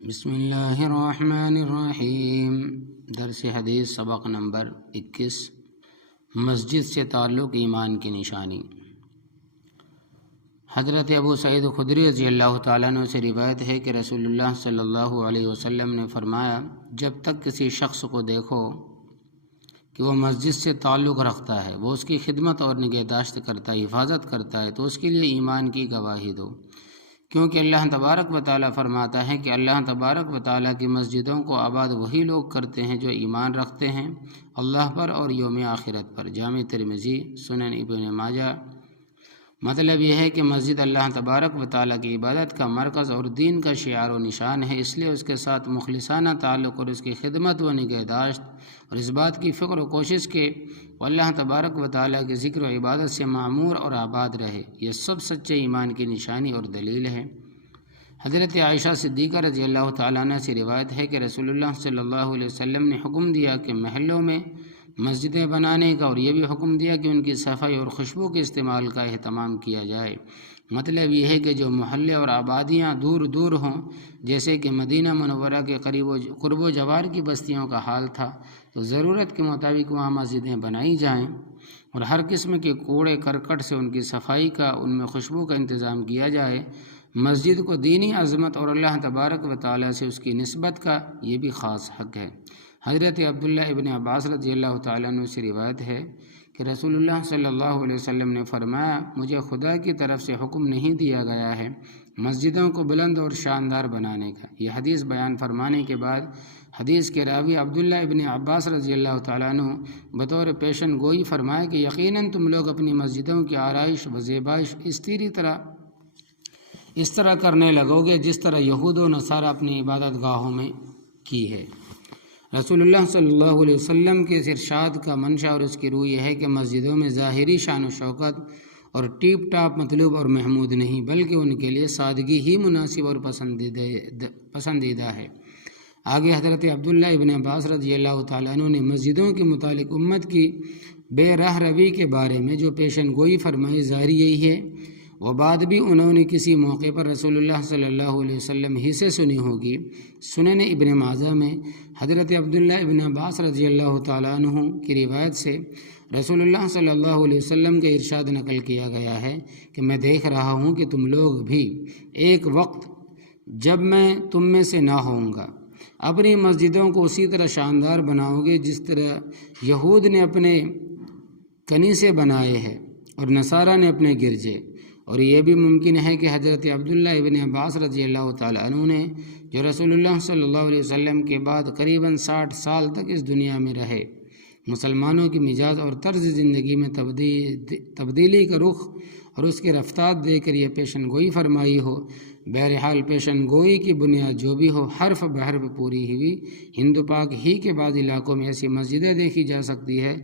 بسم اللہ الرحمن الرحیم۔ درس حدیث سبق نمبر 21، مسجد سے تعلق ایمان کی نشانی۔ حضرت ابو سعید خدری رضی اللہ تعالیٰ عنہ سے روایت ہے کہ رسول اللہ صلی اللہ علیہ وسلم نے فرمایا، جب تک کسی شخص کو دیکھو کہ وہ مسجد سے تعلق رکھتا ہے، وہ اس کی خدمت اور نگہداشت کرتا ہے، حفاظت کرتا ہے، تو اس کے لیے ایمان کی گواہی دو، کیونکہ اللہ تبارک و تعالیٰ فرماتا ہے کہ اللہ تبارک و تعالیٰ کی مسجدوں کو آباد وہی لوگ کرتے ہیں جو ایمان رکھتے ہیں اللہ پر اور یوم آخرت پر۔ جامع ترمذی، سنن ابن ماجہ۔ مطلب یہ ہے کہ مسجد اللہ تبارک و تعالیٰ کی عبادت کا مرکز اور دین کا شعار و نشان ہے، اس لیے اس کے ساتھ مخلصانہ تعلق اور اس کی خدمت و نگہداشت اور اس بات کی فکر و کوشش کہ وہ اللہ تبارک و تعالیٰ کے ذکر و عبادت سے معمور اور آباد رہے، یہ سب سچے ایمان کی نشانی اور دلیل ہے۔ حضرت عائشہ صدیقہ رضی اللہ تعالیٰ عنہ سے روایت ہے کہ رسول اللہ صلی اللہ علیہ وسلم نے حکم دیا کہ محلوں میں مسجدیں بنانے کا، اور یہ بھی حکم دیا کہ ان کی صفائی اور خوشبو کے استعمال کا اہتمام کیا جائے۔ مطلب یہ ہے کہ جو محلے اور آبادیاں دور دور ہوں، جیسے کہ مدینہ منورہ کے قرب و جوار کی بستیوں کا حال تھا، تو ضرورت کے مطابق وہاں مسجدیں بنائی جائیں اور ہر قسم کے کوڑے کرکٹ سے ان کی صفائی کا، ان میں خوشبو کا انتظام کیا جائے۔ مسجد کو دینی عظمت اور اللہ تبارک و تعالیٰ سے اس کی نسبت کا یہ بھی خاص حق ہے۔ حضرت عبداللہ ابن عباس رضی اللہ تعالیٰ عنہ سے روایت ہے کہ رسول اللہ صلی اللہ علیہ وسلم نے فرمایا، مجھے خدا کی طرف سے حکم نہیں دیا گیا ہے مسجدوں کو بلند اور شاندار بنانے کا۔ یہ حدیث بیان فرمانے کے بعد حدیث کے راوی عبداللہ ابن عباس رضی اللہ تعالیٰ عنہ بطور پیشن گوئی فرمایا کہ یقیناً تم لوگ اپنی مسجدوں کی آرائش و زیبائش اس طرح کرنے لگو گے جس طرح یہود و نصارہ اپنی عبادت گاہوں میں کی ہے۔ رسول اللہ صلی اللہ علیہ وسلم کے اس ارشاد کا منشا اور اس کی روح یہ ہے کہ مسجدوں میں ظاہری شان و شوکت اور ٹیپ ٹاپ مطلوب اور محمود نہیں، بلکہ ان کے لیے سادگی ہی مناسب اور پسندیدہ ہے۔ آگے حضرت عبداللہ ابن عباس رضی اللہ تعالیٰ عنہ نے مسجدوں کے متعلق امت کی بے راہ روی کے بارے میں جو پیشن گوئی فرمائی، ظاہر یہی ہے، وہ بات بھی انہوں نے کسی موقع پر رسول اللہ صلی اللہ علیہ وسلم ہی سے سنی ہوگی۔ سنن ابن ماجہ میں حضرت عبداللہ ابن عباس رضی اللہ تعالیٰ عنہ کی روایت سے رسول اللہ صلی اللہ علیہ وسلم کا ارشاد نقل کیا گیا ہے کہ میں دیکھ رہا ہوں کہ تم لوگ بھی ایک وقت جب میں تم میں سے نہ ہوں گا اپنی مسجدوں کو اسی طرح شاندار بناؤ گے جس طرح یہود نے اپنے کنیسے بنائے ہیں اور نصارہ نے اپنے گرجے۔ اور یہ بھی ممکن ہے کہ حضرت عبداللہ ابن عباس رضی اللہ تعالیٰ عنہ نے، جو رسول اللہ صلی اللہ علیہ وسلم کے بعد قریباً 60 سال تک اس دنیا میں رہے، مسلمانوں کی مزاج اور طرز زندگی میں تبدیلی کا رخ اور اس کی رفتار دے کر یہ پیشن گوئی فرمائی ہو۔ بہرحال پیشن گوئی کی بنیاد جو بھی ہو، حرف بحرف پوری ہوئی ہند پاک ہی کے بعض علاقوں میں ایسی مسجدیں دیکھی جا سکتی ہے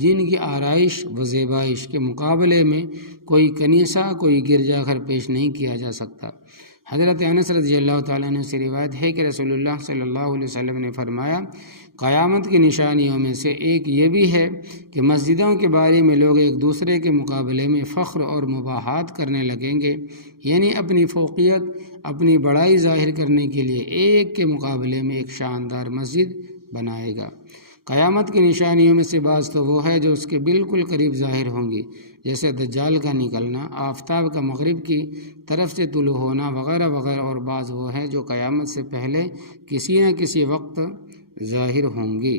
جن کی آرائش و زیبائش کے مقابلے میں کوئی کنیسہ، کوئی گرجا گھر پیش نہیں کیا جا سکتا۔ حضرت انس رضی اللہ تعالیٰ عنہ سے روایت ہے کہ رسول اللہ صلی اللہ علیہ وسلم نے فرمایا، قیامت کی نشانیوں میں سے ایک یہ بھی ہے کہ مسجدوں کے بارے میں لوگ ایک دوسرے کے مقابلے میں فخر اور مباحات کرنے لگیں گے، یعنی اپنی فوقیت، اپنی بڑائی ظاہر کرنے کے لیے ایک کے مقابلے میں ایک شاندار مسجد بنائے گا۔ قیامت کی نشانیوں میں سے بعض تو وہ ہے جو اس کے بالکل قریب ظاہر ہوں گی، جیسے دجال کا نکلنا، آفتاب کا مغرب کی طرف سے طلوع ہونا وغیرہ وغیرہ، اور بعض وہ ہیں جو قیامت سے پہلے کسی نہ کسی وقت ظاہر ہوں گی۔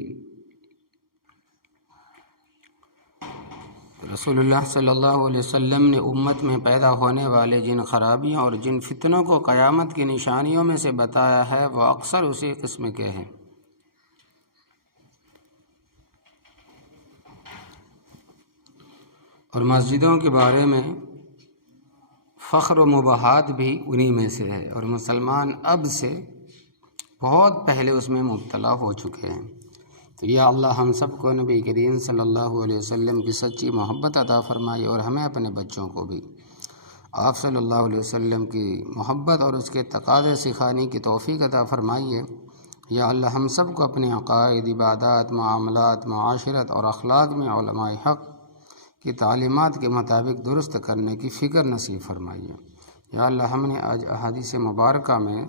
رسول اللہ صلی اللہ علیہ وسلم نے امت میں پیدا ہونے والے جن خرابیوں اور جن فتنوں کو قیامت کی نشانیوں میں سے بتایا ہے، وہ اکثر اسی قسم کے ہیں۔ اور مسجدوں کے بارے میں فخر و مباحات بھی انہی میں سے ہے، اور مسلمان اب سے بہت پہلے اس میں مبتلا ہو چکے ہیں۔ تو یا اللہ ہم سب کو نبی کریم صلی اللہ علیہ وسلم کی سچی محبت عطا فرمائی، اور ہمیں اپنے بچوں کو بھی آپ صلی اللہ علیہ وسلم کی محبت اور اس کے تقاضے سکھانے کی توفیق عطا فرمائیے۔ یا اللہ ہم سب کو اپنے عقائد، عبادات، معاملات، معاشرت اور اخلاق میں علماء حق کی تعلیمات کے مطابق درست کرنے کی فکر نصیب فرمائیے۔ یا اللہ ہم نے آج احادیث مبارکہ میں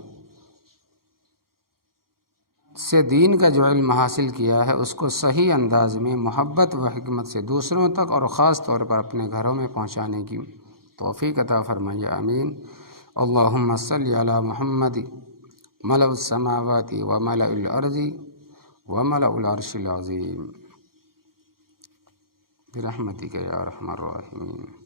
سے دین کا جو علم حاصل کیا ہے اس کو صحیح انداز میں محبت و حکمت سے دوسروں تک اور خاص طور پر اپنے گھروں میں پہنچانے کی توفیق عطا فرمائیے، آمین۔ اللہم صلی علی محمد ملء السماوات و ملء الارض و ملء العرش العظیم برحمتک یا ارحم الراحمین۔